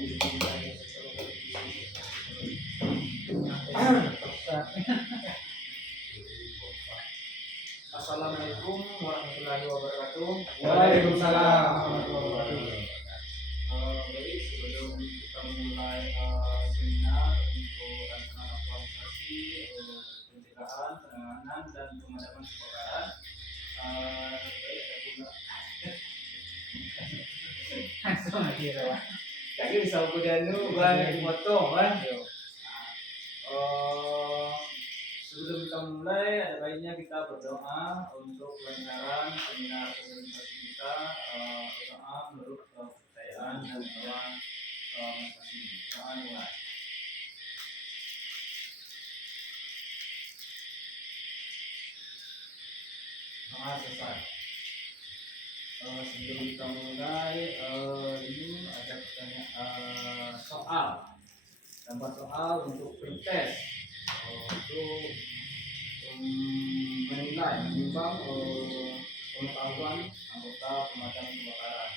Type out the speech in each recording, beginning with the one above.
Assalamualaikum warahmatullahi wabarakatuh. Waalaikumsalam warahmatullahi wabarakatuh. Jadi sebelum kita mulai seminar untuk rancangan aktualisasi pencegahan, penanganan dan pemadaman kebakaran, jadi bisa kemudian buat foto kan? Sebelum kita mulai, ada baiknya kita berdoa untuk kelancaran seminar organisasi kita. Berdoa menurut kepercayaan dan orang masing-masing. Doa mulai. Doa selesai. Sebelum kita mulai, ini ada pertanyaan soal. Gambar soal untuk pretest, untuk menilai, menimbang pengetahuan anggota pemadam kebakaran.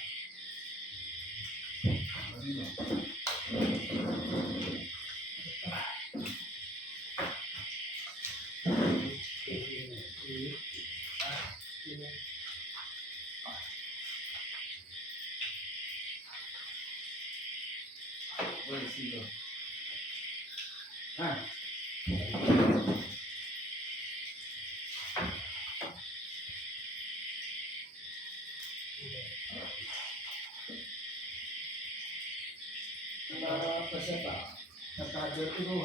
Boleh sih. Nah, peserta hadir itu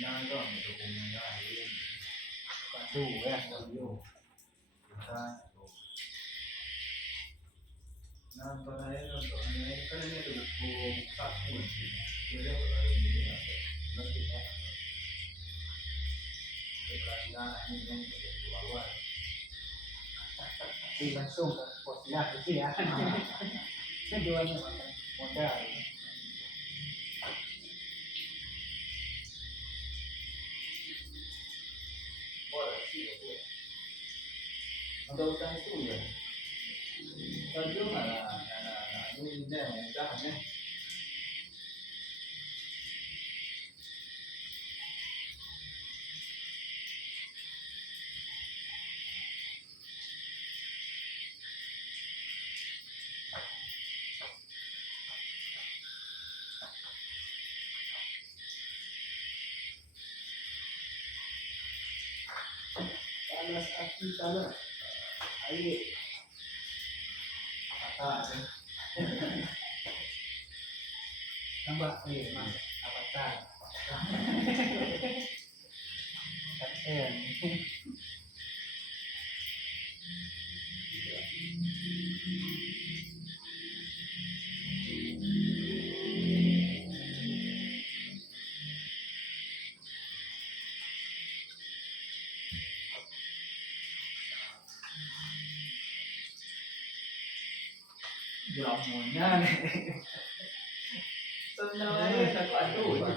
Jangan dong, itu umumnya ini batu ya, audio. Nah, pada ini untuk ini kan ini ada buku satu sih. Jadi ini ada kita perhatian ini yang itu awal. Di langsung ke posnya itu ya. Keduanya modal. Ada utang itu ya. Tadi mana ini jangan. Panas api tanah. Air. Tambah mas avatar. Jamunya nih. Sebenarnya aku aduh itu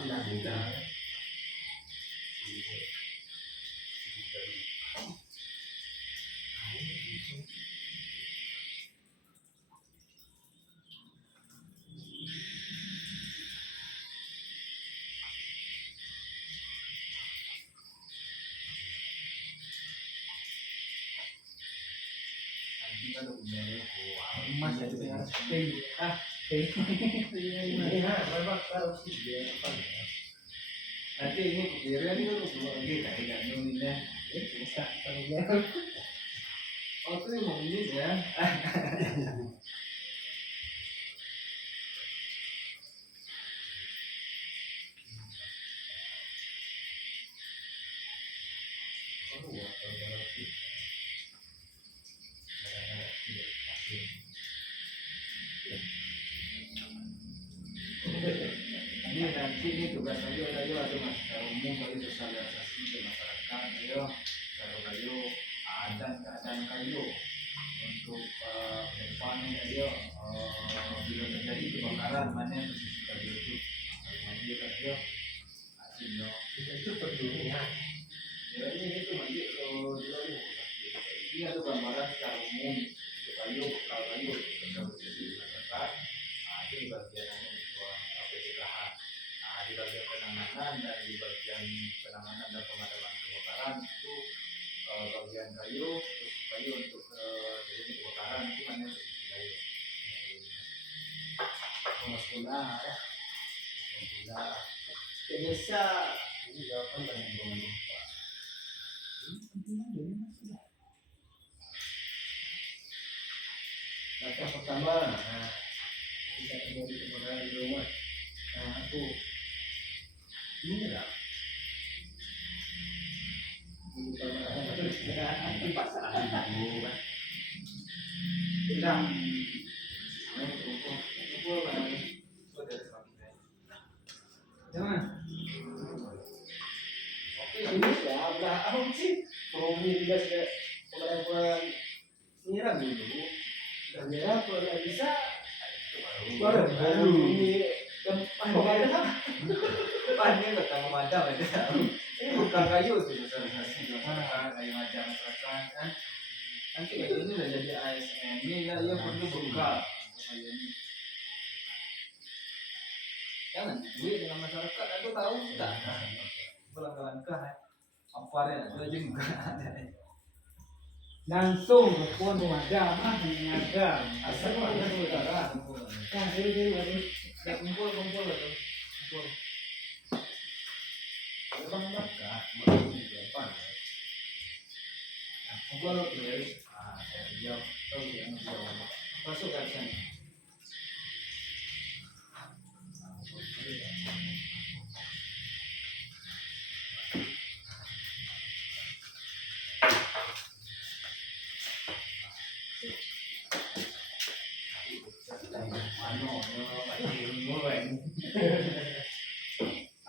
Mas jadi harus Ini memang kalau sih dia apa? Nanti ini kukira ini tuh semua lagi kayak nulinya. Bisa kalau dia Oh tuh yang mau minum ya. Ini nanti ini tugas ayo atau masyarakat umum kali sosialisasi ke masyarakat ayo kalau kayu keadaan kayu untuk depan ayo bila terjadi kebakaran mana yang posisi kayu itu nanti kayu hasilnya itu peduli ya. ya ini itu nanti ini ada gambaran secara umum untuk kayu kalau kayu untuk posisi masyarakat itu di bagian pencegahan. Nah, di bagian penanganan dan di bagian penanganan dan pemadaman kebakaran itu bagian kayu, terus kayu untuk terjadi kebakaran itu mana posisi kayu. Guna ya. Guna. Indonesia Ini jawaban banyak banget. Langkah pertama, kita kembali ke modal di rumah. Aku ini lah. Ini pasangan dulu. tidak. Itu dari Jangan. Oke, ini ya, apa sih? Promi juga sudah kemarin nyiram dulu. Dan nyiram kalau bisa baru ini gampang banget. Depannya kata memadam aja. Ini bukan kayu sih sosialisasi masyarakat, kayu macam masyarakat kan. Nanti kayu ini udah jadi ASN, ini ya perlu buka kayu ini. Jangan duit dengan masyarakat, aku tahu tak. Langkah-langkah aparel itu aja juga ada. Langsung telepon pemadam, pemadam. Asal ada saudara, Nah, ini ya kumpul itu. Kumpul. Bang Maka, masih depan. Kumpul dari saya jawab tahu yang jawab. Masuk ke sana.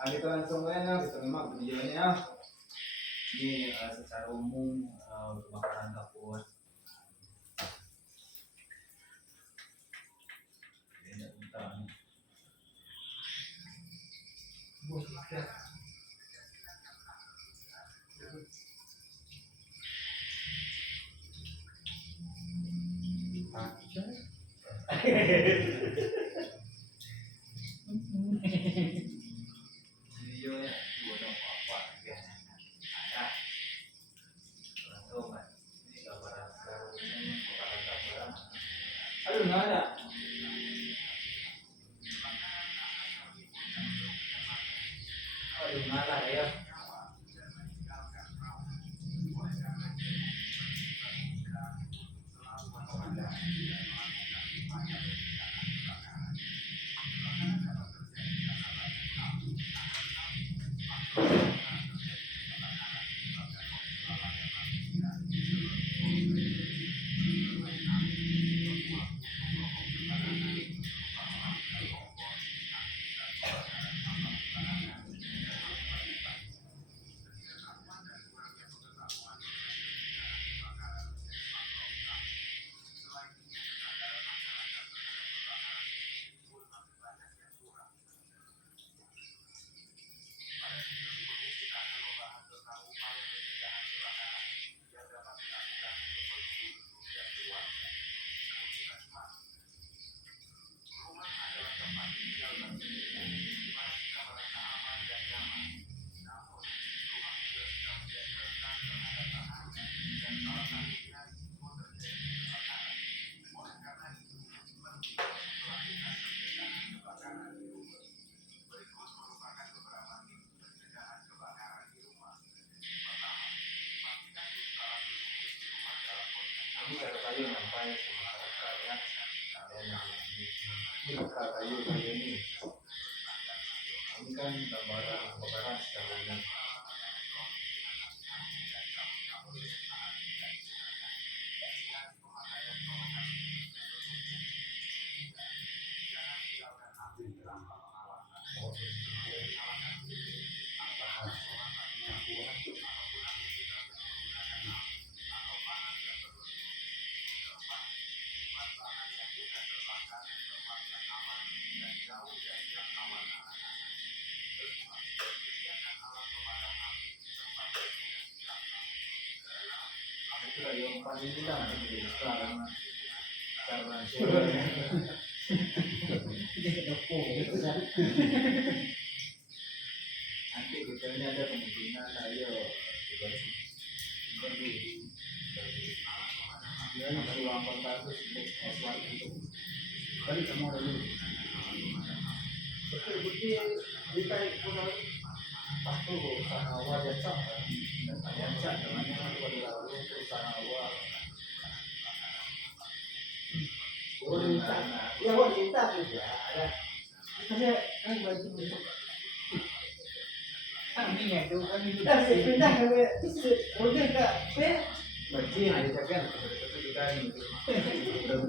Kita langsung aja kita memang videonya ini secara umum kebakaran dapur. Ini tentang videonya buat apa ya? Ada. Langsung kan. Ini gambaran secara umum kebakaran dapur. Aduh nggak ada. Aduh nggak ada ya. ini kayu ini kan gambaran kebakaran secara umum. Itu yang paling tidak menjadi sekarang karena nanti kita ini ada kemungkinan ayo dia masih uang kontakus untuk S1 itu kali semua dulu Bukti kita punya waktu usaha awal ya cak dan saya cak namanya pada lalu usaha awal wanita, ya wanita juga ada. Kita kan baju untuk Kambing ya itu kan itu kita pindah ke udah ke bajin aja kan betul juga itu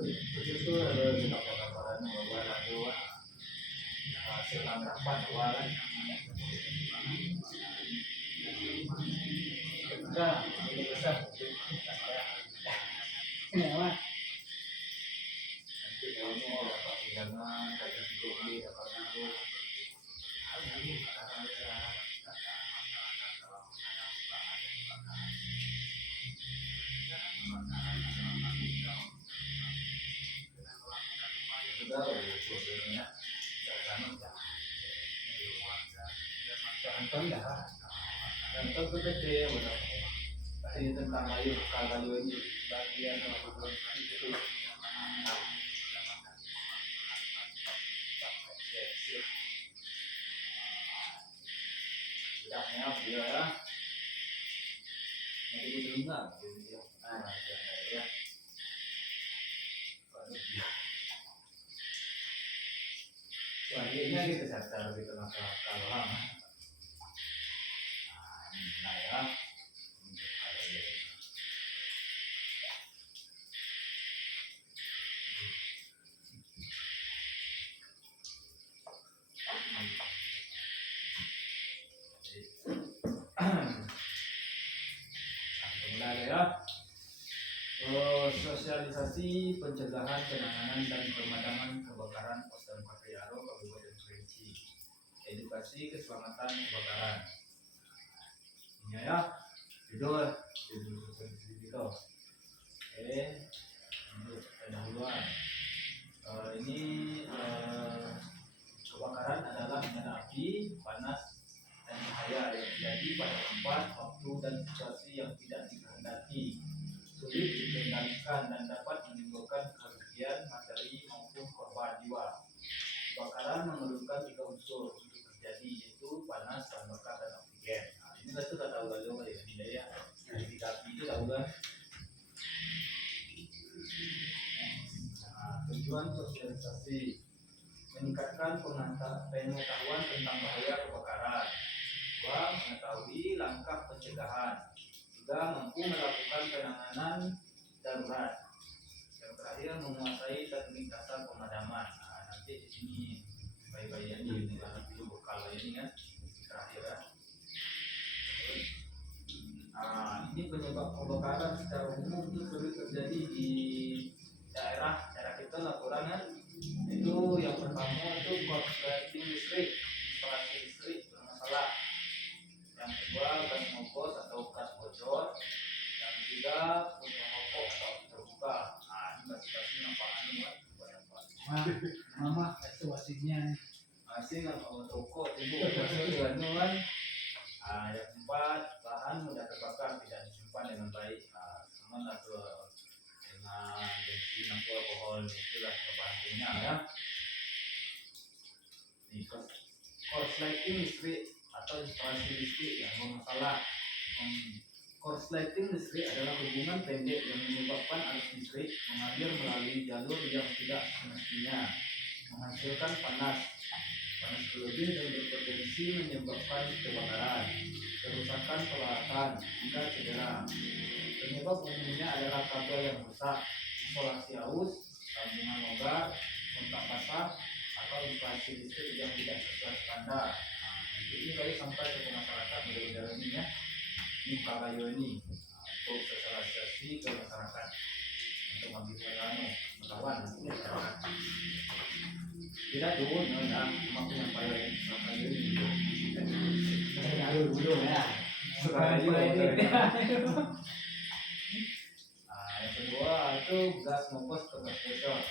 itu ada kabar-kabaran bahwa lalu selang rapat awalan ketika ini besar kenapa nanti kalau mau dapat pinjaman dapat beli dapat itu sudah sebenarnya jangan dah jangan gede benar ini tentang kayu ini bagian itu tidaknya dia ya nanti didengar dia ya wah ini kita sadar di tengah kalah nah ya mulai ya sosialisasi pencegahan penanganan dan pemadaman kebakaran Pos dan Patriaro Kabupaten Kerinci edukasi keselamatan kebakaran ini ya judul itu oke untuk pendahuluan ini kebakaran adalah menyala api panas dan cahaya yang terjadi pada tempat, waktu, dan situasi yang tidak dikehendaki, sulit dikendalikan dan dapat menimbulkan kerugian materi maupun korban jiwa. Kebakaran memerlukan 3 unsur untuk terjadi, yaitu panas, bahan bakar, dan oksigen. Nah, ini kita sudah tahu lalu ya, tidak ya? Dari 3 api itu tahu kan? Nah, tujuan sosialisasi meningkatkan pengetahuan tentang bahaya kebakaran. 2. Mengetahui langkah pencegahan. 3. Mampu melakukan penanganan darurat. Yang terakhir menguasai teknik dasar pemadaman. Nah, nanti di sini bayi-bayi ini dulu bekal ini kan terakhir ya. Nah, ini penyebab kebakaran secara umum itu sering terjadi di daerah kita laporan kan. Itu yang pertama itu korsleting listrik, instalasi listrik bermasalah. Yang kedua gas ngopos atau gas bocor. Yang ketiga punya rokok atau terbuka. Nah ini masih nampak ini mah mama itu wasiknya masih nggak rokok ibu masih dengan kan. Yang keempat bahan mudah terbakar tidak disimpan dengan baik. Sama lah tuh dengan bensin atau alkohol itulah bahannya ya. Nih korsleting listrik atau instalasi listrik yang bermasalah. Korsleting listrik adalah hubungan pendek yang menyebabkan arus listrik mengalir melalui jalur yang tidak semestinya, menghasilkan panas berlebih dan berpotensi menyebabkan kebakaran, kerusakan peralatan, hingga cedera. Penyebab umumnya adalah kabel yang rusak, isolasi aus, sambungan longgar, kontak basah, atau instalasi listrik yang tidak sesuai standar. Ini kali sampai ke masyarakat model-model ini ya. Ini kayu ini untuk sosialisasi ke masyarakat untuk mengambil pengetahuan tidak turun ya, cuma penyampaian kayu ini dulu ya. kayu ini. Yang kedua itu gas ngopos ke gas bocor.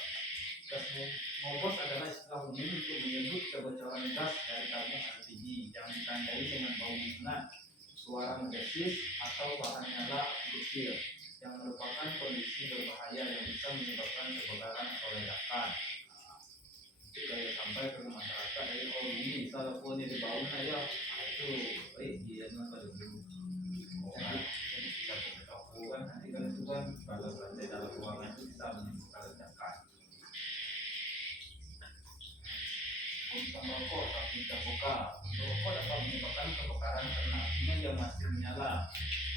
Gas ngopos adalah istilah umum untuk menyebut kebocoran gas dari tabung LPG yang ditandai dengan bau menyengat, suara mendesis, atau bahan nyala api kecil yang merupakan kondisi berbahaya yang bisa menyebabkan kebakaran atau ledakan. Itu kayak sampai ke masyarakat dari ini telepon ini bau aja itu dia nggak dulu. Jadi kita tahu kan nanti kalau itu kan kalau berada dalam ruangan itu bisa menimbulkan ledakan. Untuk rokok tapi terbuka, rokok dapat menyebabkan kebakaran karena apinya yang masih menyala,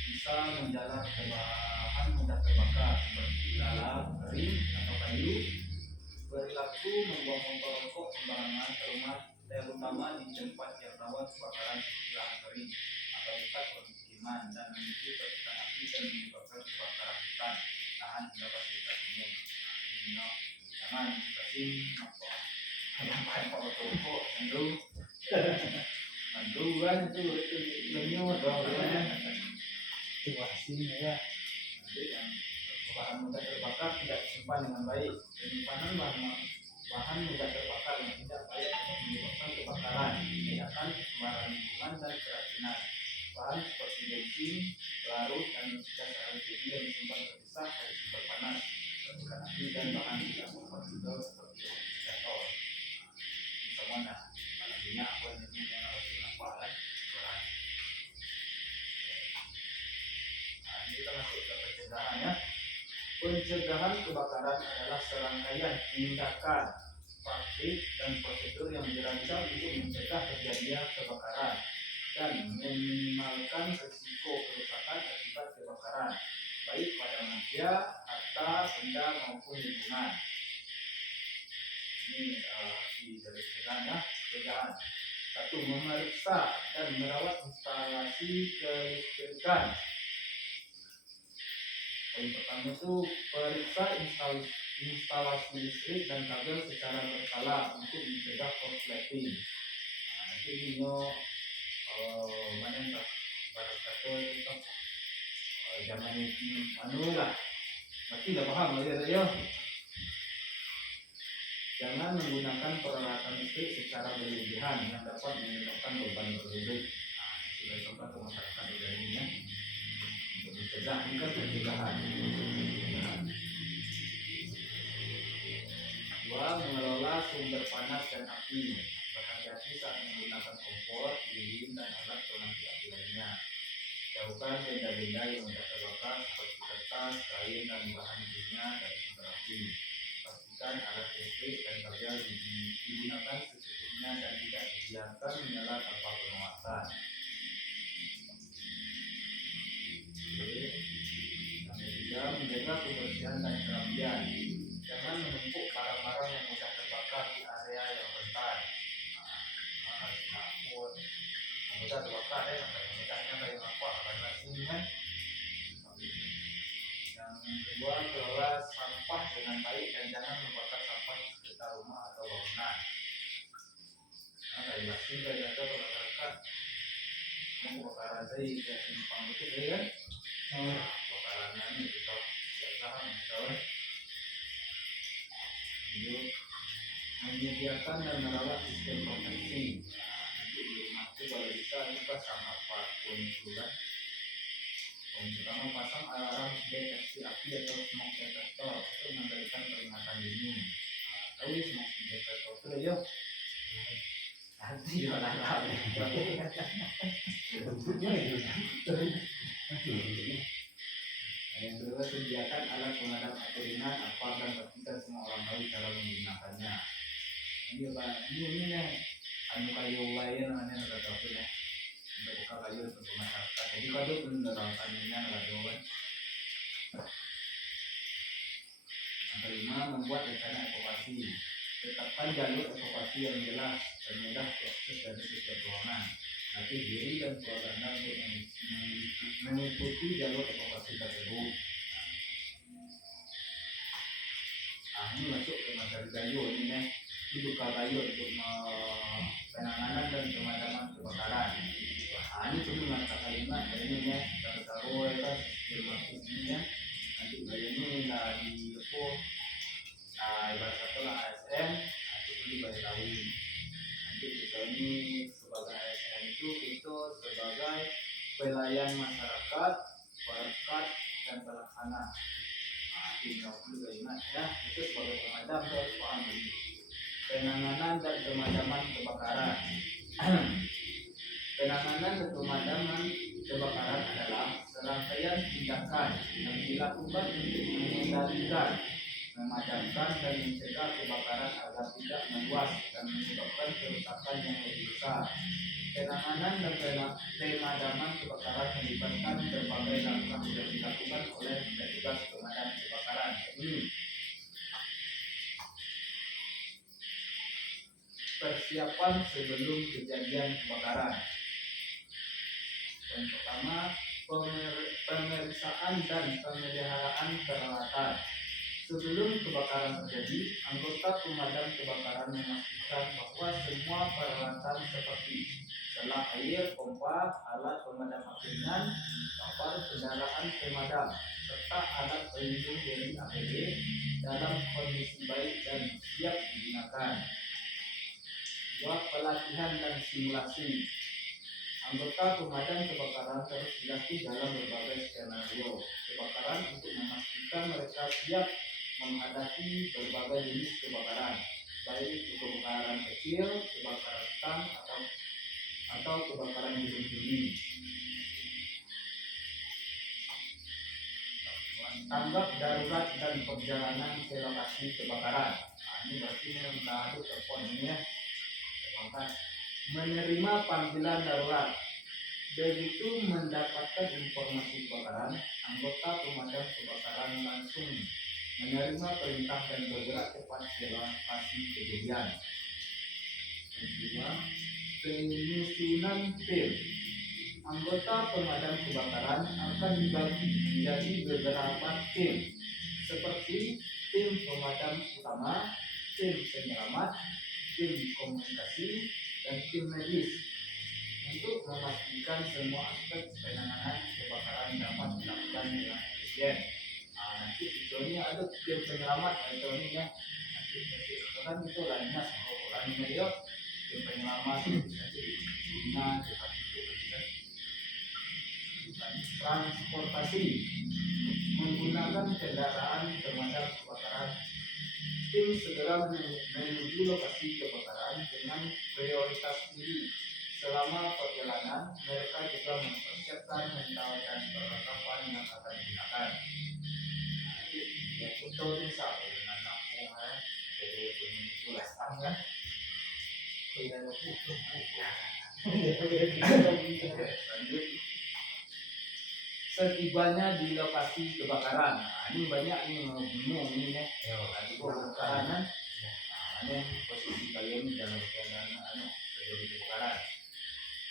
bisa menjalar ke bahan mudah terbakar seperti lalat, kering, atau kayu. Perilaku membuang motor rokok sembarangan ke rumah, terutama di tempat yang rawan kebakaran seperti lahan kering atau dekat permukiman dan memicu percikan api dan menyebabkan kebakaran hutan, lahan hingga fasilitas umum. Jangan kasih yang paling rokok mandu kan itu menyo dong situasinya ya. nanti yang bahan mudah terbakar tidak disimpan dengan baik. Penyimpanan bahan mudah terbakar yang tidak baik dapat menyebabkan kebakaran, ledakan, pencemaran lingkungan dan keracunan. Bahan seperti bensin, pelarut, dan gas LPG yang disimpan terpisah dari sumber panas, percikan api dan bahan tidak kompatibel seperti ventilator. Mana artinya apa ini yang harus dilakukan berat. Nah, ini kita masuk ke pencegahan ya. Pencegahan kebakaran adalah serangkaian tindakan, praktik, dan prosedur yang dirancang untuk mencegah terjadinya kebakaran dan meminimalkan risiko kerusakan akibat kebakaran, baik pada manusia, harta, benda maupun lingkungan. Ini dari pencegahan. Satu, memeriksa dan merawat instalasi kelistrikan. Yang pertama itu periksa instalasi listrik dan kabel secara berkala untuk mencegah korsleting. Nanti ini mana yang barang kata itu zaman ini lah. Berarti dah paham ya. Jangan menggunakan peralatan listrik secara berlebihan yang dapat menyebabkan beban berlebih. Sudah contoh ke masyarakat ini ya. Untuk mencegah ini kan pencegahan. Dua, mengelola sumber panas dan api. Berhati-hati saat menggunakan kompor, lilin, dan alat pengganti api lainnya. Jauhkan benda-benda yang mudah terbakar seperti kertas, kain, dan bahan kimia dari sumber api. Pastikan alat listrik dan kabel digunakan secukupnya dan tidak dibiarkan menyala tanpa pengawasan. Yang ketiga, menjaga kebersihan dan kerapian. Jangan menumpuk barang-barang yang mudah terbakar di area yang rentan. Harus ngapur, mudah terbakar ya, mudahnya kayak apa? Karena sini kan. Yang kedua, kelola sampah dengan baik dan jangan membakar sampah di sekitar rumah atau bangunan. Kayak masih kayak ada masyarakat mau kebakaran saya kayak simpang betul ya kan? Kebakarannya ini kita tidak tahan misalnya. Menyediakan dan merawat sistem proteksi. Nanti di rumah itu kalau bisa kita sama apapun itu kan. Yang pertama, pasang alarm deteksi api atau smoke detector untuk memberikan peringatan dini. Tahu smoke detector itu ya? Nanti jualan alarm. Yang kedua, sediakan alat pemadam api ringan, apar dan pastikan semua orang tahu cara menggunakannya. Ini apa? Ini nih, anu kayu lain namanya nggak tahu ya. Untuk buka kayu untuk masyarakat. Jadi kalau beneran taninya nggak tahu kan. Yang kelima, membuat rencana evakuasi. Tetapkan jalur evakuasi yang jelas dan mudah diakses dari setiap ruangan. Nanti diri dan keluarga Anda untuk mengikuti jalur evakuasi tersebut. Ini masuk ke materi kayu ini nih. Ini buka kayu untuk penanganan dan pemadaman kebakaran. Ini cuma mata kalimat ini nih. Taruh ya kan ini ya. Nanti kayu ini lah di depo. Ibarat kata lah ASN, itu beli bayi kawin. Nanti kita ini sebagai ASN itu kita sebagai pelayan masyarakat, perekat dan pelaksana. Tinggal dulu ingat ya, itu sebagai pemadam harus paham ini. Penanganan dan pemadaman kebakaran. Penanganan dan pemadaman kebakaran adalah serangkaian tindakan yang dilakukan untuk mengendalikan, memadamkan dan mencegah kebakaran agar tidak meluas dan menyebabkan kerusakan yang lebih besar. Penanganan dan pemadaman kebakaran melibatkan berbagai langkah yang dilakukan oleh petugas pemadam kebakaran. Ini persiapan sebelum kejadian kebakaran. Yang pertama, pemeriksaan dan pemeliharaan peralatan. Sebelum kebakaran terjadi, anggota pemadam kebakaran memastikan bahwa semua peralatan seperti selang air, pompa, alat pemadam api ringan, kapal kendaraan pemadam, serta alat pelindung diri APD dalam kondisi baik dan siap digunakan. 2. Pelatihan dan simulasi. Anggota pemadam kebakaran terus dilatih dalam berbagai skenario kebakaran untuk memastikan mereka siap menghadapi berbagai jenis kebakaran, baik itu kebakaran kecil, kebakaran hutan atau kebakaran gedung tinggi. Tanggap darurat dan perjalanan ke lokasi kebakaran. Ini berarti mengaduk telepon ini ya. Menerima panggilan darurat. Begitu mendapatkan informasi kebakaran, anggota pemadam kebakaran langsung menerima perintah dan bergerak cepat ke lokasi kejadian. Kedua, penyusunan tim. Anggota pemadam kebakaran akan dibagi menjadi beberapa tim, seperti tim pemadam utama, tim penyelamat, tim komunikasi, dan tim medis untuk memastikan semua aspek penanganan kebakaran dapat dilakukan dengan efisien. Nanti videonya ada tim penyelamat videonya nanti kan itu lainnya lainnya dia tim penyelamat nanti guna cepat itu transportasi menggunakan kendaraan pemadam kebakaran. Tim segera menuju lokasi kebakaran dengan prioritas tinggi. Selama perjalanan, mereka juga mempersiapkan mental dan perlengkapan yang akan digunakan. Ya, itu bisa dengan nampung jadi punya tulisan kan. Lanjut. Setibanya di lokasi kebakaran, ini banyak nih bingung ini ya. Tadi kebakaran, ini posisi kalian dalam keadaan terjadi kebakaran.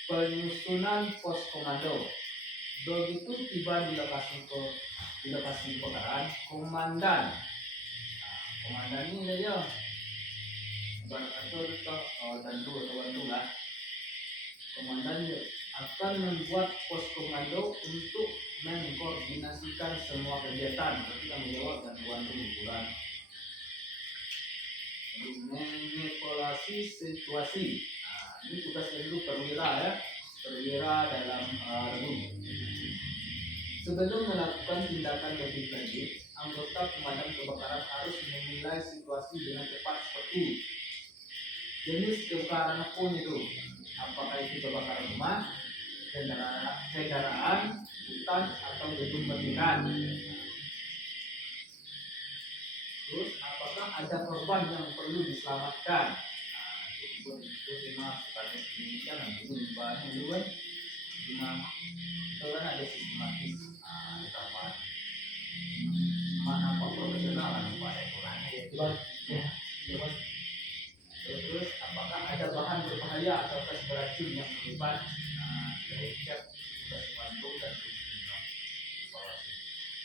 Penyusunan pos komando. Begitu tiba di lokasi kebakaran, komandan ini aja. Atau bantu lah. Komandan akan membuat pos komando untuk mengkoordinasikan semua kegiatan, berarti tanggung jawab dan bantu liburan. Manipulasi situasi. Ini tugas dulu perwira ya, perwira dalam rebung. Sebelum melakukan tindakan lebih lanjut, anggota pemadam kebakaran harus menilai situasi dengan cepat seperti jenis kebakaran pun itu, apakah itu kebakaran rumah, kendaraan, hutan atau gedung pendidikan. Terus apakah ada korban yang perlu diselamatkan? Itu cuma sebagai Indonesia yang dulu banyak dulu kan, cuma itu kan ada sistematis rekaman mana apa profesional kan apa aturannya ya itu kan. Terus apakah ada bahan berbahaya atau gas beracun yang terlibat? Dari cek gas mengandung dan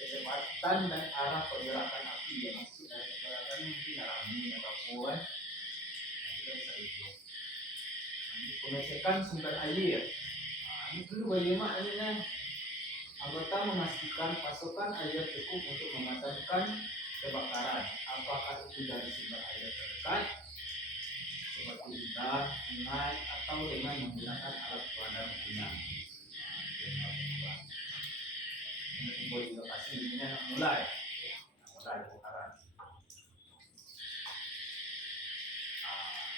kecepatan dan arah pergerakan api yang maksud dari pergerakan mungkin arah angin atau kuat. Kita bisa hitung. Pengecekan sumber air. Ini dulu bagaimana ini? Anggota memastikan pasokan air cukup untuk memadamkan kebakaran. Apakah itu dari sumber air terdekat, seperti hutan, sungai, atau dengan menggunakan alat pemadam gunung. Ini boleh lokasi ini mulai kebakaran.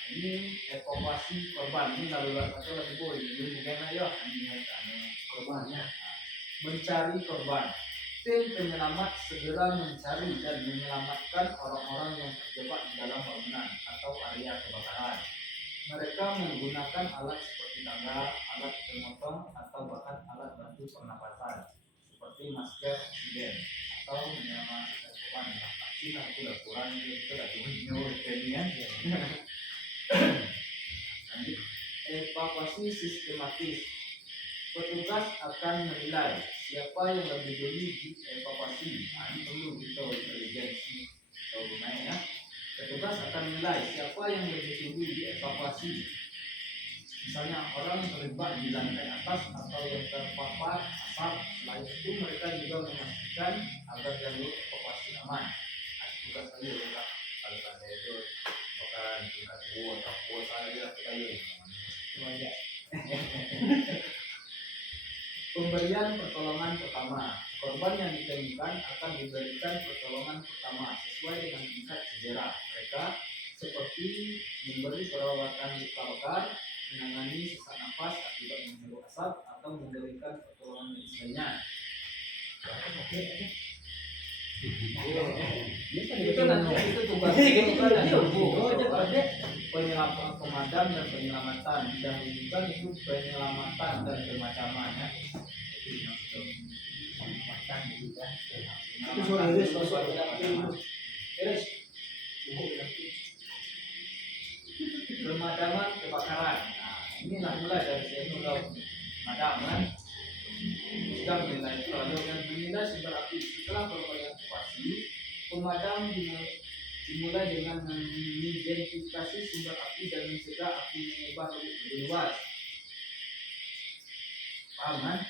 Ini evakuasi korban. Ini lalu atau lagi boleh ini bagaimana ya? Ini korbannya. Mencari korban. Tim penyelamat segera mencari dan menyelamatkan orang-orang yang terjebak di dalam bangunan atau area kebakaran. Mereka menggunakan alat seperti tangga, alat pemotong, atau bahkan alat bantu pernapasan seperti masker oksigen atau menyelamatkan korban dengan vaksin atau laporan itu dari dunia Lanjut, evakuasi sistematis. Petugas akan menilai siapa yang lebih dulu dievakuasi. Ini perlu kita intelijensi atau gunanya. Petugas akan menilai siapa yang lebih dulu dievakuasi. Misalnya orang terlibat di lantai atas atau yang terpapar asap. Selain itu mereka juga memastikan agar jalur evakuasi aman. Tugas saya juga kalau ada itu bakaran tingkat dua atau kuasa dia kayu. Banyak. Pemberian pertolongan pertama. Korban yang ditemukan akan diberikan pertolongan pertama sesuai dengan tingkat cedera mereka, seperti memberi perawatan luka bakar, menangani sesak nafas akibat menghirup asap, atau memberikan pertolongan medis lainnya. Itu nanti itu tugas penyelamat pemadam dan penyelamatan. Didahulukan itu penyelamatan dan pemadamannya. Pemadaman kebakaran. Ini lah mulai dari sini pemadaman. Sudah menilai itu lalu yang menilai sumber api. Setelah proses evakuasi, pemadam dimulai dengan mengidentifikasi sumber api dan mencegah api menyebar lebih luas. Paham kan?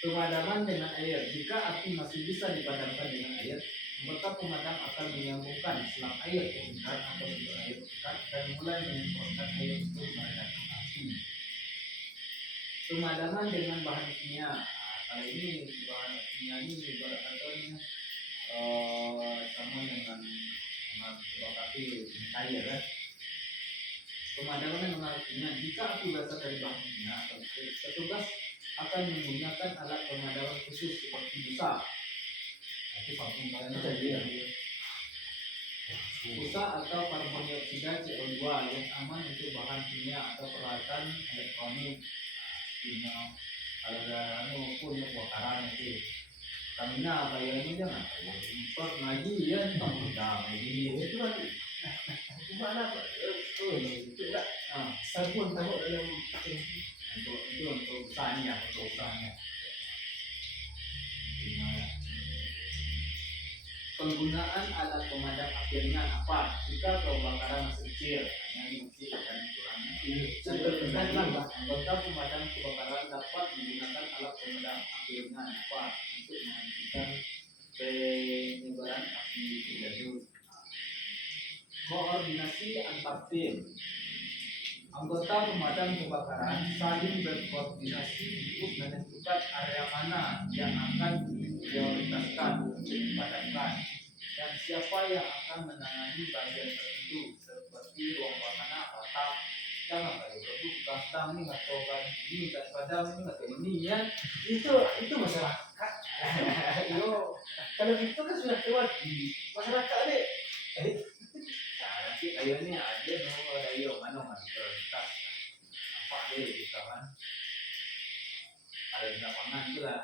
Pemadaman dengan air. Jika api masih bisa dipadamkan dengan air, maka pemadam akan menyambungkan selang air ke hutan atau sumber air dekat dan mulai menyemprotkan air untuk memadamkan api. Pemadaman dengan bahan kimia. Kali ini bahan kimia ini ibarat katanya sama dengan kebakaran api cair kan. Pemadaman dengan bahan kimia. Jika api berasal dari bahan kimia, petugas akan menggunakan alat pemadaman khusus seperti busa. Itu vakum kalian saja. Busa atau karbon dioksida CO2 yang aman untuk bahan kimia atau peralatan elektronik. Kalau ada punya kebakaran itu Pertamina bayarnya jangan import lagi ya udah begini itu lagi gimana Pak? Itu enggak sabun tahu dalam untuk usahanya penggunaan alat pemadam api ringan apa jika kebakaran masih kecil hanya mungkin dan kurangnya anggota pemadam kebakaran dapat menggunakan alat pemadam api ringan apa untuk menghentikan penyebaran api terjadi. Koordinasi antar tim. Anggota pemadam kebakaran saling berkoordinasi untuk menentukan area mana yang akan diprioritaskan untuk dipadamkan dan siapa yang akan menangani bagian tertentu seperti ruang makanan, atap, Jangan kayak itu kadang nih nggak tahu kan ini kadang ini nggak tahu ini ya. Itu masyarakat. Yo, kalau gitu kan sudah terwajib. Masyarakat deh. Nah, nanti kayaknya aja no ada yo mana mas prioritas apa deh kita kan ada di lapangan itu lah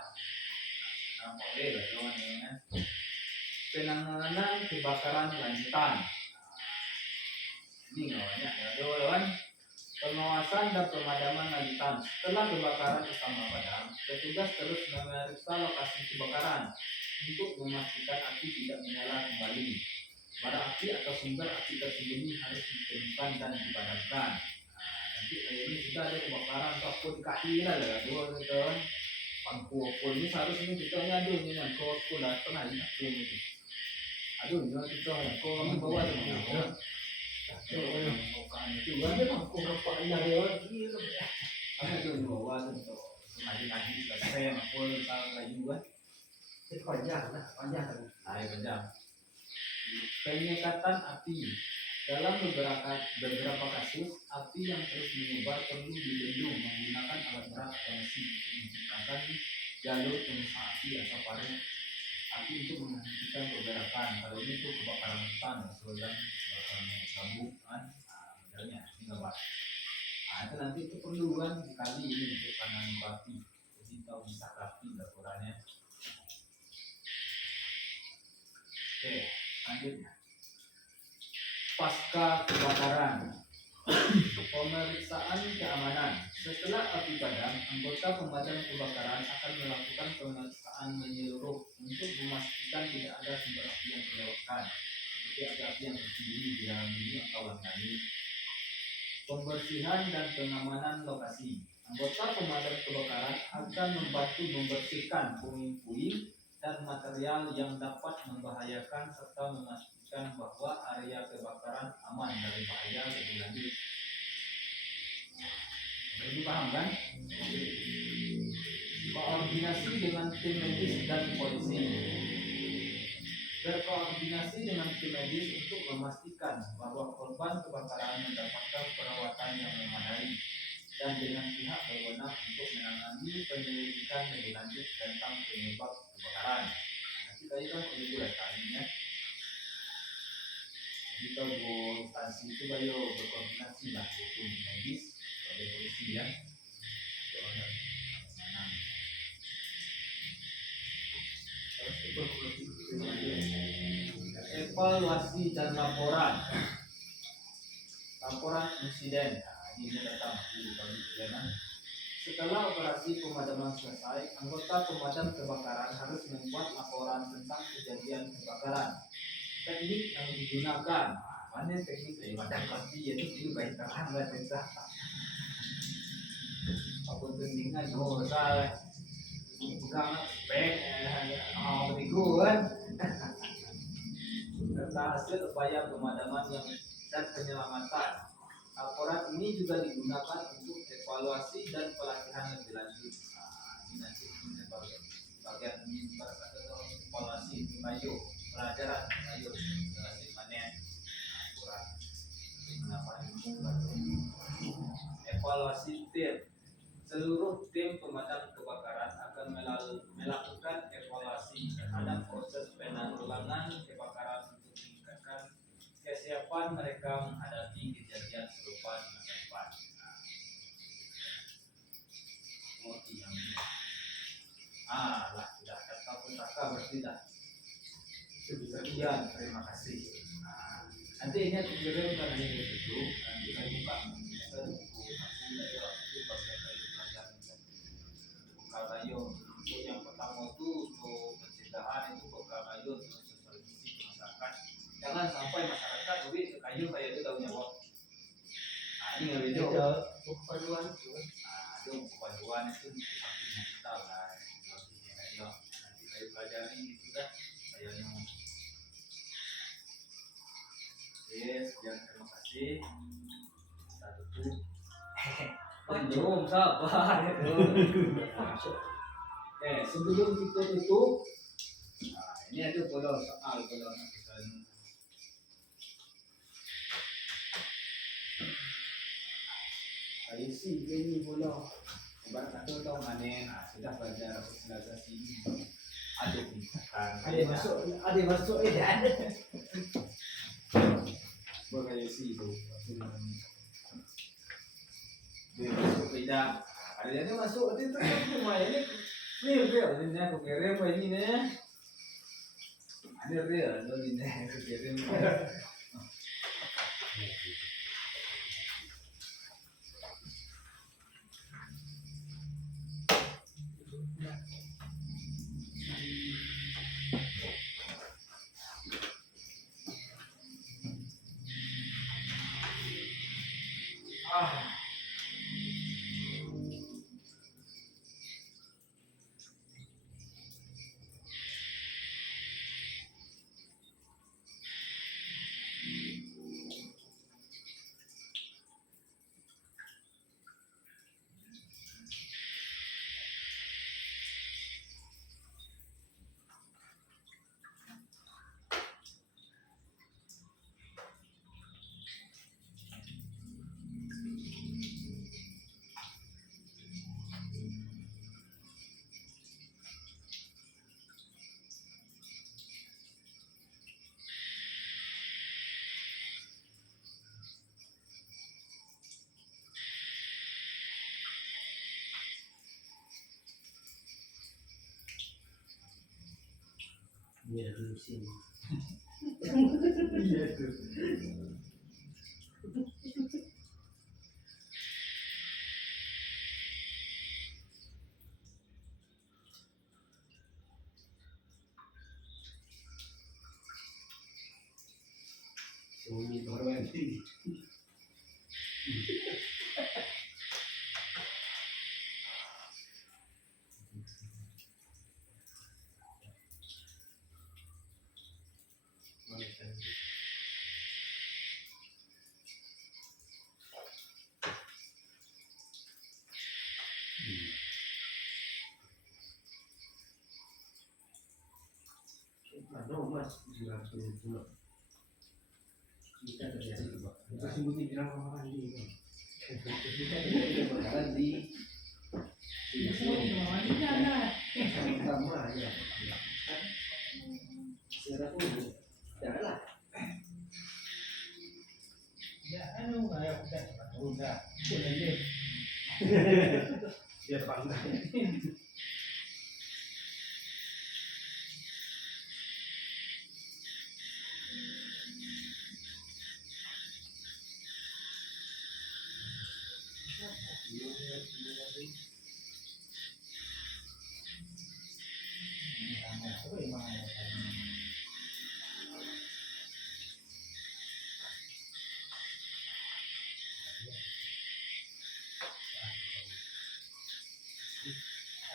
nampak deh lah cuman ya penanganan kebakaran lanjutan ini namanya ya kawan pengawasan dan pemadaman lanjutan setelah kebakaran utama padam petugas terus memeriksa lokasi kebakaran untuk memastikan api tidak menyala kembali. Bara api atau sumber api tersembunyi harus ditemukan dan dipadamkan. Nanti ini sudah ada kebakaran atau dikasih lah dua kan pangku ini seharusnya kita aduh ini yang kau datang aja ini aduh ini kita yang kau bawa dengan itu Dia mampu rupanya lewat gitu. apa itu bawa untuk ngaji saya aku misalnya kayu kan Itu panjang lah, panjang. ayo panjang penyekatan api dalam beberapa kasus api yang terus menyebar perlu dibendung menggunakan alat berat atau mesin untuk menciptakan jalur pemecah api atau parit api untuk menghentikan pergerakan kalau ini tuh kebakaran hutan dan gambut kan modelnya ini gambar itu nanti itu perlu kan sekali ini untuk penanganan api jadi tahu bisa api laporannya oke lanjutnya pasca kebakaran pemeriksaan keamanan setelah api padam anggota pemadam kebakaran akan melakukan pemeriksaan menyeluruh untuk memastikan tidak ada sumber api yang terlewatkan seperti ada api yang tersembunyi di dalam ini atau lain. Pembersihan dan pengamanan lokasi anggota pemadam kebakaran akan membantu membersihkan puing-puing dan material yang dapat membahayakan serta memastikan bahwa area kebakaran aman dari bahaya lebih lanjut. Jadi paham kan? Koordinasi dengan tim medis dan polisi. Berkoordinasi dengan tim medis untuk memastikan bahwa korban kebakaran mendapatkan perawatan yang memadai dan dengan pihak berwenang untuk menangani penyelidikan lebih lanjut tentang penyebab kebakaran. Nanti tadi kan perlu datanya. Jadi kalau dua instansi itu bayo berkoordinasi lah hukum medis oleh polisi ya. Evaluasi dan laporan insiden. Ini datang di dalam setelah operasi pemadaman selesai, anggota pemadam kebakaran harus membuat laporan tentang kejadian kebakaran. Teknik yang digunakan, mana teknik dari padam pasti itu baik terang lah cerita. Apa pentingnya no salah, bukan spek, berikut. Serta hasil upaya pemadaman yang dan penyelamatan. Laporan ini juga digunakan untuk evaluasi dan pelatihan lebih lanjut. Ini nanti bagian ini evaluasi mayo pelajaran mayo evaluasi mana laporan kenapa evaluasi tim. Seluruh tim pemadam kebakaran akan melakukan evaluasi terhadap proses penanggulangan kebakaran untuk meningkatkan kesiapan mereka menghadapi kejadian serupa di masa depan. Lah sudah kata pusaka berarti dah. Sekian, terima kasih. Nanti ini aku kirim kan ini dulu, nanti saya buka buku aku dari waktu bagian kayu pelajaran buka kayu untuk yang pertama itu untuk pencegahan itu buka kayu untuk sosialisasi ke masyarakat. Jangan sampai masyarakat lebih ke kayu kayak itu tahu nyawa. Ini nggak beda. Kepaduan itu. Itu kepaduan itu sampingnya kita lah. Nanti kayu pelajaran ini juga kayaknya. Yes, terima kasih. Satu tuh. Belum sabar. Sebelum kita tutup, ini ada kalau si Jenny Bono. Ibarat kata tahu manen, sudah belajar sosialisasi ini. Aduk kan. Ada masuk dan Berkreasi itu. Dia masuk tidak. Ada yang masuk itu kan cuma ini. Ini real, ini aku kirim ini nih. Ini real, ini aku kirim. dia lusin. Iya tuh. Sunyi baru nanti. Ano mas, sudah punya. Kita terjadi juga. Kita sebutin bilang kemarin di. Kita kemarin di. Sama ya. Secara pun jalan. Ya, anu kayak udah. Dia bangga.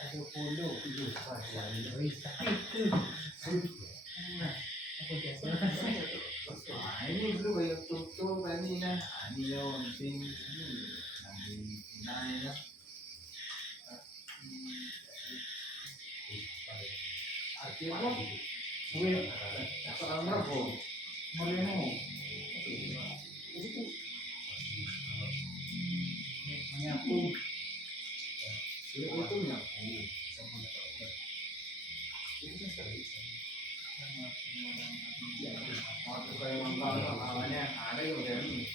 Ada polo itu pasal sakit tuh. Nah, aku biasa. Nah, ini dulu kayak tutup ini nah. Ini yang penting ini nanti naik ya. Artinya Gue sekarang berapa? meremo. Menyapu. Itu nyapu. Waktu saya mangkal awalnya ada yang dari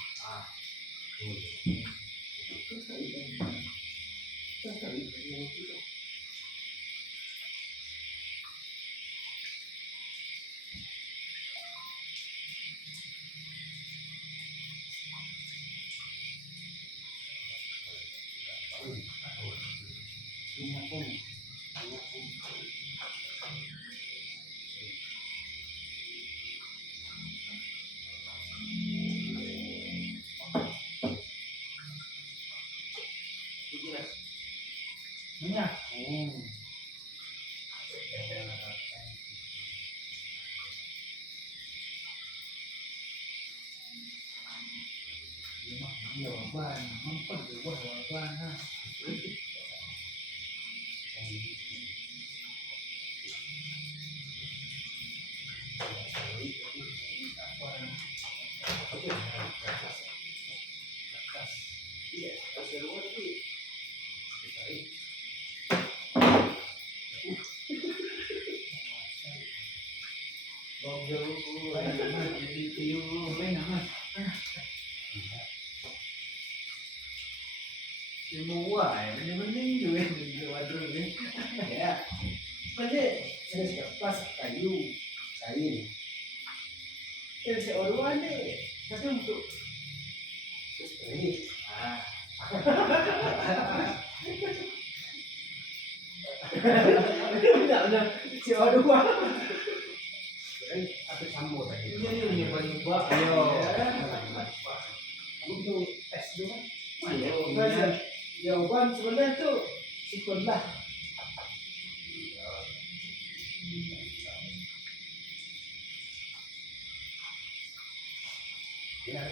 Menyapu. Menyapu. Jawaban, empat jawaban. Iya, pas rumah tapi Jadi tiu lain nama. Semua mending juga di wadro ini. Ya. Sebenarnya saya suka pas kayu, kain. Yang saya orang deh, tapi untuk ini, udah si orang. Atau campur lagi. Ini nyoba-nyoba. Ayo. Kamu tuh tes dulu kan? Ayo. Jawaban sebenarnya tuh sekolah. Ya.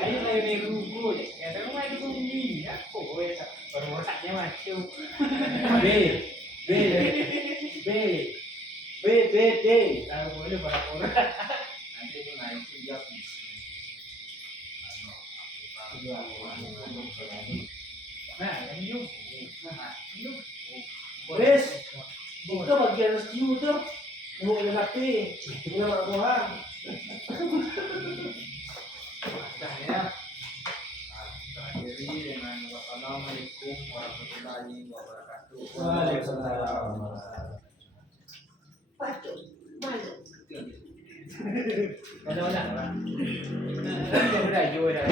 Kayu ni ruko je. Ya, tapi main bumi. Aku boleh tak bermoraknya macam. B B B B D. Tahu boleh berapa orang. Nanti itu naik sejak di sini. Nah, yang yuk. Yuk. Wes, itu bagian rescue tuh. Mau lelaki, mau buang. Saya terakhiri dengan wassalamualaikum warahmatullahi wabarakatuh. Waalaikumsalam. Pacu, mana? Mana-mana. Kan dia dah jual dah.